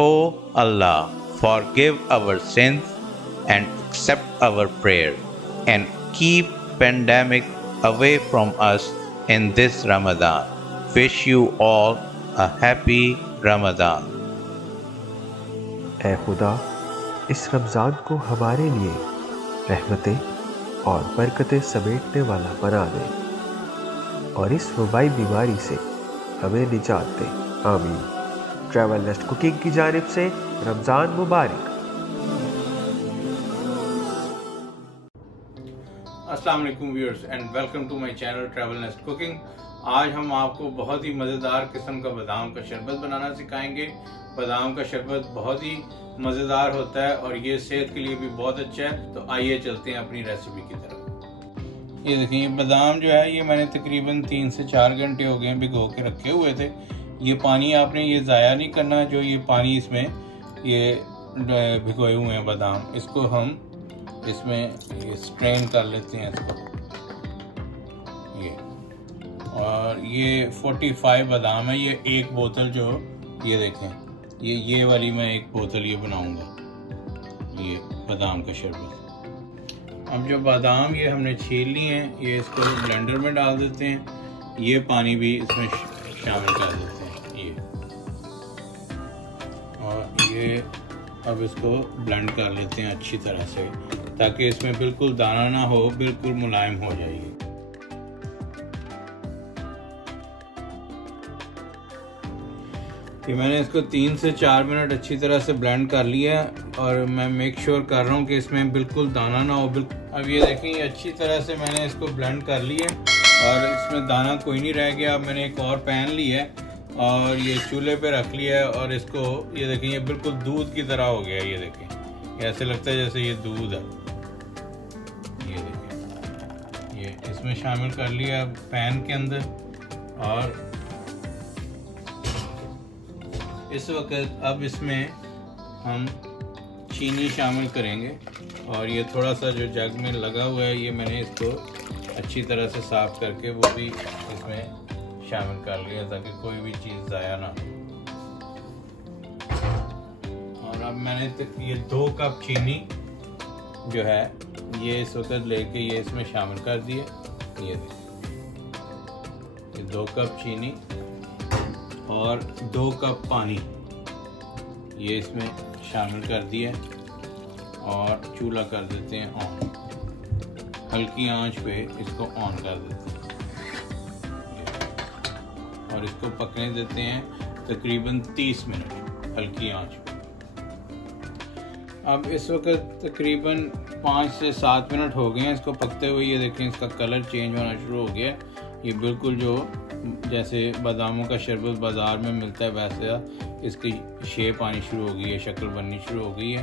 O Allah, forgive our sins and accept our prayer and keep pandemic away from us in this Ramadan. Wish you all a happy Ramadan. ऐ खुदा, इस रमज़ान को हमारे लिए रहमतें और बरकतें समेटने वाला बना दे और इस वबाई बीमारी से हमें निजात दे, आमीन। ट्रैवल नेस्ट कुकिंग की जानिब से रमज़ान मुबारक। अस्सलाम वालेकुम viewers and welcome to my channel travel nest cooking. आज हम आपको बहुत ही मज़ेदार किस्म का बादाम का शरबत बनाना सिखाएंगे। बादाम का शरबत बहुत ही मज़ेदार होता है और ये सेहत के लिए भी बहुत अच्छा है। तो आइए चलते हैं अपनी रेसिपी की तरफ। ये देखिए, ये बादाम जो है ये मैंने तकरीबन 3 से 4 घंटे हो गए भिगो के रखे हुए थे। ये पानी आपने ये ज़ाया नहीं करना, जो ये पानी इसमें ये भिगोए हुए हैं बादाम, इसको हम इसमें ये स्ट्रेन कर लेते हैं इसको। ये और ये 45 बादाम है। ये एक बोतल जो ये देखें, ये वाली मैं एक बोतल ये बनाऊंगा, ये बादाम का शरबत। अब जो बादाम ये हमने छील लिए हैं, ये इसको ब्लेंडर में डाल देते हैं। ये पानी भी इसमें शामिल कर देते हैं ये, और ये अब इसको ब्लेंड कर लेते हैं अच्छी तरह से, ताकि इसमें बिल्कुल दाना ना हो, बिल्कुल मुलायम हो जाएगी। कि मैंने इसको 3 से 4 मिनट अच्छी तरह से ब्लेंड कर लिया है और मैं मेक श्योर कर रहा हूँ कि इसमें बिल्कुल दाना ना हो। अब ये देखें, ये अच्छी तरह से मैंने इसको ब्लेंड कर लिया और इसमें दाना कोई नहीं रह गया। अब मैंने एक और पैन लिया है और ये चूल्हे पे रख लिया है और इसको ये देखें, ये बिल्कुल दूध की तरह हो गया है। ये देखें, ऐसे लगता है जैसे ये दूध है। ये देखें, ये इसमें शामिल कर लिया पैन के अंदर। और इस वक्त अब इसमें हम चीनी शामिल करेंगे और ये थोड़ा सा जो जग में लगा हुआ है, ये मैंने इसको अच्छी तरह से साफ करके वो भी इसमें शामिल कर लिया, ताकि कोई भी चीज़ ज़ाया ना हो। और अब मैंने ये 2 कप चीनी जो है ये इस वक्त लेके ये इसमें शामिल कर दिए। ये 2 कप चीनी और 2 कप पानी ये इसमें शामिल कर दिया और चूल्हा कर देते हैं ऑन। हल्की आंच पे इसको ऑन कर देते हैं और इसको पकने देते हैं तकरीबन 30 मिनट हल्की आंच पे। अब इस वक्त तकरीबन 5 से 7 मिनट हो गए हैं इसको पकते हुए। ये देखें, इसका कलर चेंज होना शुरू हो गया। ये बिल्कुल जो जैसे बादामों का शरबत बाज़ार में मिलता है वैसे इसकी शेप आनी शुरू हो गई है, शक्ल बननी शुरू हो गई है।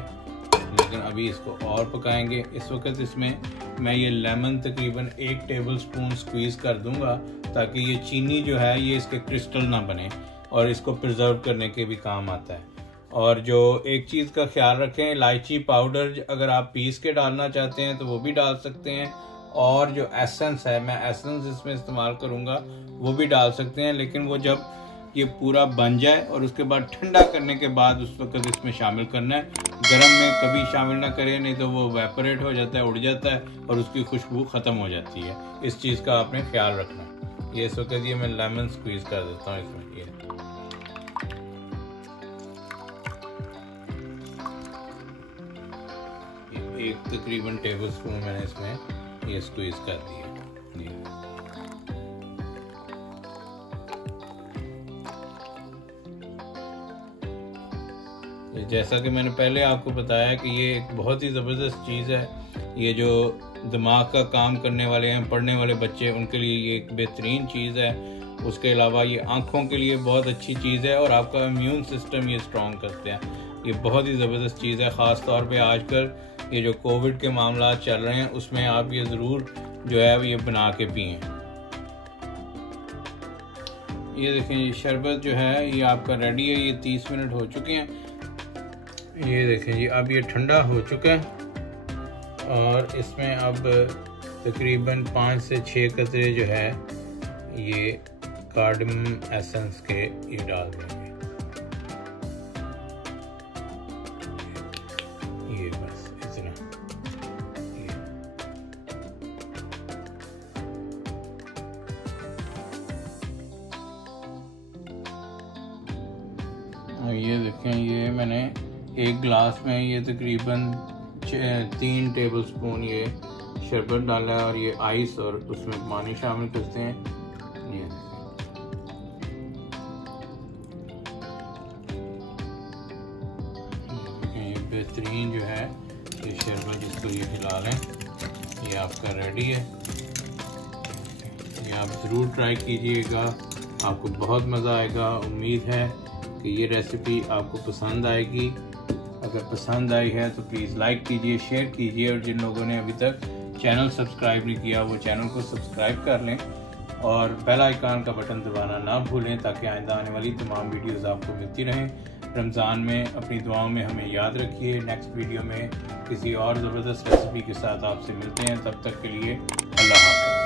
लेकिन अभी इसको और पकाएंगे। इस वक्त इसमें मैं ये लेमन तकरीबन 1 टेबल स्पून स्क्वीज़ कर दूंगा, ताकि ये चीनी जो है ये इसके क्रिस्टल ना बने और इसको प्रिजर्व करने के भी काम आता है। और जो एक चीज़ का ख्याल रखें, इलायची पाउडर अगर आप पीस के डालना चाहते हैं तो वो भी डाल सकते हैं, और जो एसेंस है, मैं एसेंस इसमें इस्तेमाल करूँगा, वो भी डाल सकते हैं। लेकिन वो जब ये पूरा बन जाए और उसके बाद ठंडा करने के बाद उस वक्त इसमें शामिल करना है। गर्म में कभी शामिल ना करें, नहीं तो वो वेपोरेट हो जाता है, उड़ जाता है और उसकी खुशबू ख़त्म हो जाती है। इस चीज़ का आपने ख्याल रखना है। ये इस वक्त ये मैं लेमन स्क्वीज़ कर देता हूँ इसमें। ये 1 तकरीबन टेबल स्पून मैंने इसमें ये स्क्वीज़ कर दिया। जैसा कि मैंने पहले आपको बताया कि ये एक बहुत ही ज़बरदस्त चीज़ है। ये जो दिमाग का काम करने वाले हैं, पढ़ने वाले बच्चे, उनके लिए ये एक बेहतरीन चीज़ है। उसके अलावा ये आँखों के लिए बहुत अच्छी चीज़ है और आपका इम्यून सिस्टम ये स्ट्रॉन्ग करते हैं। ये बहुत ही ज़बरदस्त चीज़ है। ख़ास तौर पे आजकल ये जो कोविड के मामला चल रहे हैं, उसमें आप ये ज़रूर जो है ये बना के पिएँ। ये देखें, ये शरबत जो है ये आपका रेडी है। ये 30 मिनट हो चुके हैं। ये देखें जी, अब ये ठंडा हो चुका है और इसमें अब तकरीबन 5 से 6 कतरे जो है ये कार्डमम एसेंस के ये डाल देंगे। ये देखें, ये मैंने एक गिलास में ये तकरीबन 3 टेबल स्पून ये शरबत डाला है और ये आइस और उसमें पानी शामिल करते हैं। ये बेहतरीन जो है ये शरबत, जिसको ये खिला लें, ये आपका रेडी है। ये आप ज़रूर ट्राई कीजिएगा, आपको बहुत मज़ा आएगा। उम्मीद है कि ये रेसिपी आपको पसंद आएगी। अगर पसंद आई है तो प्लीज़ लाइक कीजिए, शेयर कीजिए, और जिन लोगों ने अभी तक चैनल सब्सक्राइब नहीं किया वो चैनल को सब्सक्राइब कर लें और बेल आइकन का बटन दबाना ना भूलें, ताकि आइंदा आने वाली तमाम वीडियोस आपको मिलती रहें। रमज़ान में अपनी दुआओं में हमें याद रखिए। नेक्स्ट वीडियो में किसी और ज़बरदस्त रेसिपी के साथ आपसे मिलते हैं। तब तक के लिए अल्लाह हाफ़िज़।